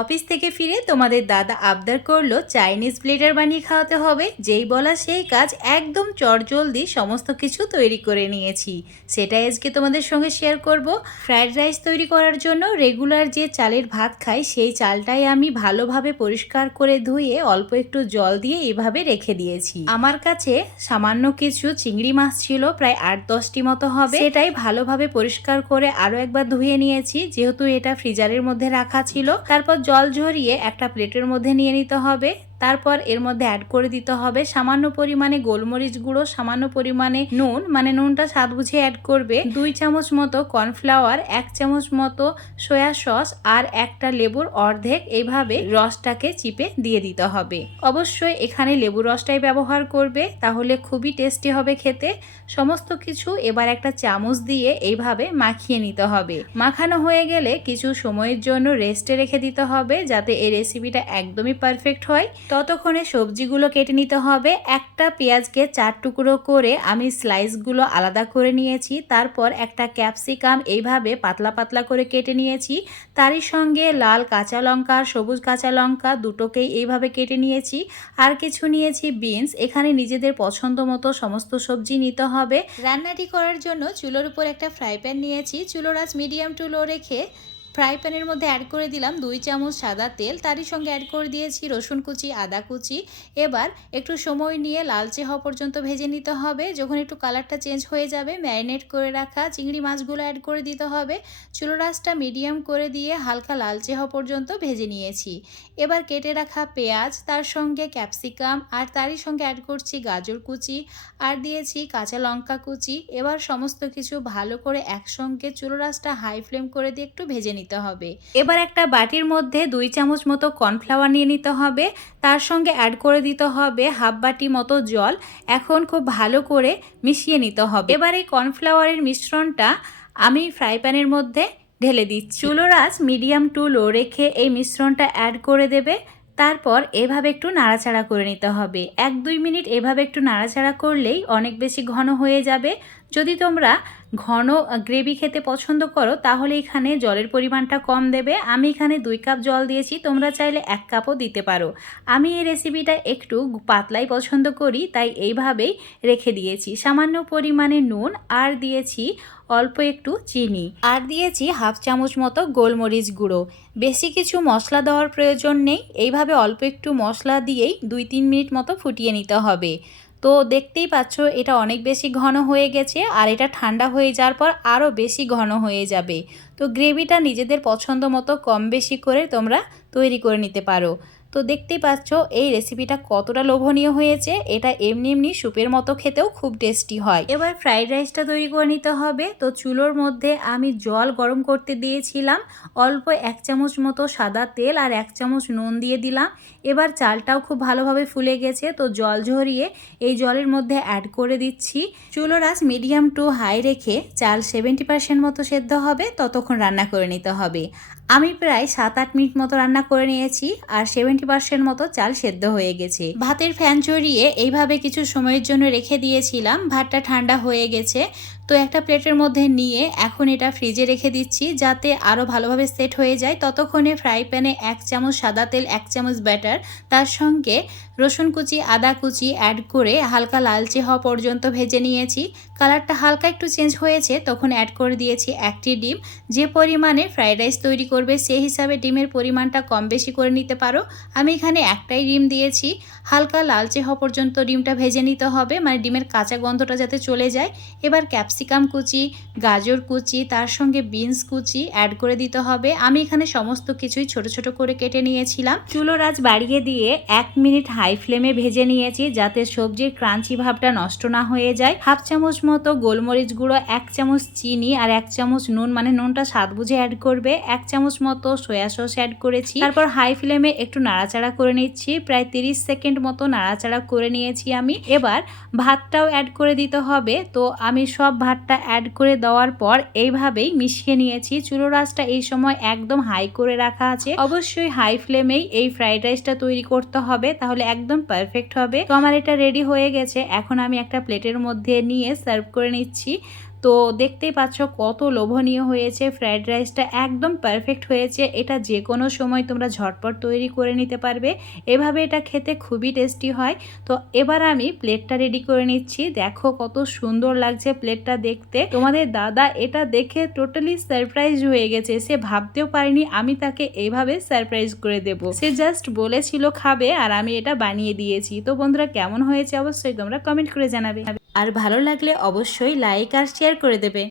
Office থেকে ফিরে তোমাদের দাদা আবদার করল, চাইনিজ প্লেটার বানিয়ে খাওয়াতে হবে। যেই বলা সেই কাজ একদম চটজলদি সমস্ত কিছু তৈরি করে নিয়েছি। সেটাই আজকে তোমাদের সঙ্গে শেয়ার করব। ফ্রাইড রাইস তৈরি করার জন্য রেগুলার যে চালের ভাত খাই, সেই চালটাই আমি ভালোভাবে পরিষ্কার করে ধুয়ে অল্প একটু জল দিয়ে এভাবে রেখে দিয়েছি। আমার কাছে সামান্য কিছু চিংড়ি মাছ ছিল, প্রায় আট দশটি মতো হবে। সেটাই ভালোভাবে পরিষ্কার করে আরও একবার ধুয়ে নিয়েছি, যেহেতু এটা ফ্রিজারের মধ্যে রাখা ছিল। তারপর জল ঝরিয়ে একটা প্লেটের মধ্যে নিয়ে নিতে হবে। তারপর এর মধ্যে অ্যাড করে দিতে হবে সামান্য পরিমাণে গোলমরিচ গুঁড়ো, সামান্য পরিমাণে নুন। মানে নুনটা স্বাদ বুঝে অ্যাড করবে দুই চামচ মতো কর্নফ্লাওয়ার এক চামচ মতো সয়া সস আর একটা লেবুর অর্ধেক। এইভাবে রসটাকে চিপে দিয়ে দিতে হবে। অবশ্যই এখানে লেবুর রসটাই ব্যবহার করবে, তাহলে খুবই টেস্টি হবে খেতে। সমস্ত কিছু এবার একটা চামচ দিয়ে এইভাবে মাখিয়ে নিতে হবে। মাখানো হয়ে গেলে কিছু সময়ের জন্য রেস্টে রেখে দিতে হবে, যাতে এই রেসিপিটা একদমই পারফেক্ট হয়। ততক্ষণে সবজিগুলো কেটে নিতে হবে। একটা পেঁয়াজকে চার টুকরো করে আমি স্লাইসগুলো আলাদা করে নিয়েছি। তারপর একটা ক্যাপসিকাম এইভাবে পাতলা পাতলা করে কেটে নিয়েছি। তারই সঙ্গে লাল কাঁচা লঙ্কা, সবুজ কাঁচা লঙ্কা দুটোকেই এইভাবে কেটে নিয়েছি। আর কিছু নিয়েছি বিনস এখানে নিজেদের পছন্দ মতো সমস্ত সবজি নিতে হবে। রান্নাটি করার জন্য চুলোর উপর একটা ফ্রাই প্যান নিয়েছি। চুলোর আঁচ মিডিয়াম টু লো রেখে ফ্রাই প্যানের মধ্যে অ্যাড করে দিলাম দুই চামচ সাদা তেল। তারই সঙ্গে অ্যাড করে দিয়েছি রসুন কুচি, আদা কুচি। এবার একটু সময় নিয়ে লালচে হওয়া পর্যন্ত ভেজে নিতে হবে। যখন একটু কালারটা চেঞ্জ হয়ে যাবে, ম্যারিনেট করে রাখা চিংড়ি মাছগুলো অ্যাড করে দিতে হবে। চুলো রাসটা মিডিয়াম করে দিয়ে হালকা লালচে হওয়া পর্যন্ত ভেজে নিয়েছি। এবার কেটে রাখা পেঁয়াজ, তার সঙ্গে ক্যাপসিকাম আর তারই সঙ্গে অ্যাড করছি গাজর কুচি। আর দিয়েছি কাঁচা লঙ্কা কুচি। এবার সমস্ত কিছু ভালো করে একসঙ্গে চুলো রাসটা হাই ফ্লেম করে দিয়ে একটু ভেজে নিতে হবে। এবার একটা বাটির মধ্যে দুই চামচ মতো কর্নফ্লাওয়ার নিয়ে নিতে হবে। তার সঙ্গে অ্যাড করে দিতে হবে হাফ বাটি মতো জল। এখন খুব ভালো করে মিশিয়ে নিতে হবে। এবার এই কর্নফ্লাওয়ারের মিশ্রণটা আমি ফ্রাই প্যানের মধ্যে ঢেলে দিচ্ছি। চুলোর আঁচ মিডিয়াম টু লো রেখে এই মিশ্রণটা অ্যাড করে দেবে। তারপর এভাবে একটু নাড়াচাড়া করে নিতে হবে। এক দুই মিনিট এভাবে একটু নাড়াচাড়া করলেই অনেক বেশি ঘন হয়ে যাবে। যদি তোমরা ঘন গ্রেভি খেতে পছন্দ করো, তাহলে এখানে জলের পরিমাণটা কম দেবে। আমি এখানে দুই কাপ জল দিয়েছি, তোমরা চাইলে এক কাপও দিতে পারো। আমি এই রেসিপিটা একটু পাতলাই পছন্দ করি, তাই এইভাবেই রেখে দিয়েছি। সামান্য পরিমাণে নুন, আর দিয়েছি অল্প একটু চিনি। আর দিয়েছি হাফ চামচ মতো গোলমরিচ গুঁড়ো। বেশি কিছু মশলা দেওয়ার প্রয়োজন নেই। এইভাবে অল্প একটু মশলা দিয়েই দুই তিন মিনিট মতো ফুটিয়ে নিতে হবে। তো দেখতেই পাচ্ছ, এটা অনেক বেশি ঘন হয়ে গেছে আর এটা ঠান্ডা হয়ে যাওয়ার পর আরও বেশি ঘন হয়ে যাবে। তো গ্রেভিটা নিজেদের পছন্দ মতো কম বেশি করে তোমরা তৈরি করে নিতে পারো। তো দেখতেই পাচ্ছ, এই রেসিপিটা কতটা লোভনীয় হয়েছে। এটা এমনি এমনি স্যুপের মতো খেতেও খুব টেস্টি হয়। এবার ফ্রাইড রাইসটা তৈরি করে নিতে হবে। তো চুলোর মধ্যে আমি জল গরম করতে দিয়েছিলাম। অল্প এক চামচ মতো সাদা তেল আর এক চামচ নুন দিয়ে দিলাম। এবার চালটাও খুব ভালোভাবে ফুলে গেছে। তো জল ঝরিয়ে এই জলের মধ্যে অ্যাড করে দিচ্ছি। চুলোর আঁচ মিডিয়াম টু হাই রেখে চাল সেভেন্টি পার্সেন্ট মতো সেদ্ধ হবে। ততক্ষণ রান্না করে নিতে হবে। আমি প্রায় সাত আট মিনিট মতো রান্না করে নিয়েছি আর সেভেন্টি পার্সেন্ট মতো চাল সেদ্ধ হয়ে গেছে। ভাতের ফ্যান চড়িয়ে এইভাবে কিছু সময়ের জন্য রেখে দিয়েছিলাম। ভাতটা ঠান্ডা হয়ে গেছে। তো একটা প্লেটের মধ্যে নিয়ে এখন এটা ফ্রিজে রেখে দিচ্ছি যাতে আরও ভালোভাবে সেট হয়ে যায়। ততক্ষণে ফ্রাই প্যানে এক চামচ সাদা তেল, এক চামচ ব্যাটার, তার সঙ্গে রসুন কুচি, আদা কুচি অ্যাড করে হালকা লালচে হওয়া পর্যন্ত ভেজে নিয়েছি। কালারটা হালকা একটু চেঞ্জ হয়েছে, তখন অ্যাড করে দিয়েছি একটি ডিম। যে পরিমাণে ফ্রাইড রাইস তৈরি করবে সেই হিসাবে ডিমের পরিমাণটা কম বেশি করে নিতে পারো। আমি এখানে একটাই ডিম দিয়েছি। হালকা লালচে হওয়া পর্যন্ত ডিমটা ভেজে নিতে হবে মানে ডিমের কাঁচা গন্ধটা যাতে চলে যায়। এবার ক্যাপসিকাম কুচি, গাজর কুচি, তার সঙ্গে বিনস কুচি অ্যাড করে দিতে হবে। আমি এখানে সমস্ত কিছুই ছোট ছোট করে কেটে নিয়েছিলাম। চুলোর আঁচ বাড়িয়ে দিয়ে এক মিনিট হাই ফ্লেমে ভেজে নিয়েছি যাতে সবজির ক্রাঞ্চি ভাবটা নষ্ট না হয়ে যায়। হাফ চামচ মতো গোলমরিচ গুঁড়ো, এক চামচ চিনি আর এক চামচ নুন মানে নুনটা স্বাদ বুঝে অ্যাড করবে। এক চামচ মতো সয়া সস অ্যাড করেছি। তারপর হাই ফ্লেমে একটু নাড়াচাড়া করে নিচ্ছি। প্রায় তিরিশ সেকেন্ড মতো নাড়াচাড়া করে নিয়েছি আমি। এবার ভাতটাও অ্যাড করে দিতে হবে। তো আমি সব ভাতটা অ্যাড করে দেওয়ার পর এইভাবেই মিশিয়ে নিয়েছি। চুলো রাসটা এই সময় একদম হাই করে রাখা আছে। অবশ্যই হাই ফ্লেমেই এই ফ্রাইড রাইসটা তৈরি করতে হবে, তাহলে একদম পারফেক্ট হবে। তো আমার এটা রেডি হয়ে গেছে। এখন আমি একটা প্লেটের মধ্যে নিয়ে সার্ভ করে নিচ্ছি। তো দেখতেই পাচ্ছ কত লোভনীয় হয়েছে ফ্রাইড রাইসটা একদম পারফেক্ট হয়েছে। এটা যে কোনো সময় তোমরা ঝটপট তৈরি করে নিতে পারবে। এভাবে এটা খেতে খুবই টেস্টি হয়। তো এবার আমি প্লেটটা রেডি করে নিচ্ছি। দেখো কত সুন্দর লাগছে প্লেটটা দেখতে। তোমাদের দাদা এটা দেখে টোটালি সারপ্রাইজ হয়ে গেছে। সে ভাবতেও পারেনি আমি তাকে এইভাবে সারপ্রাইজ করে দেব। সে জাস্ট বলেছিল, খাবে। আর আমি এটা বানিয়ে দিয়েছি। তো বন্ধুরা কেমন হয়েছে অবশ্যই তোমরা কমেন্ট করে জানাবে। আর ভালো লাগলে অবশ্যই লাইক আর শেয়ার করে দেবে।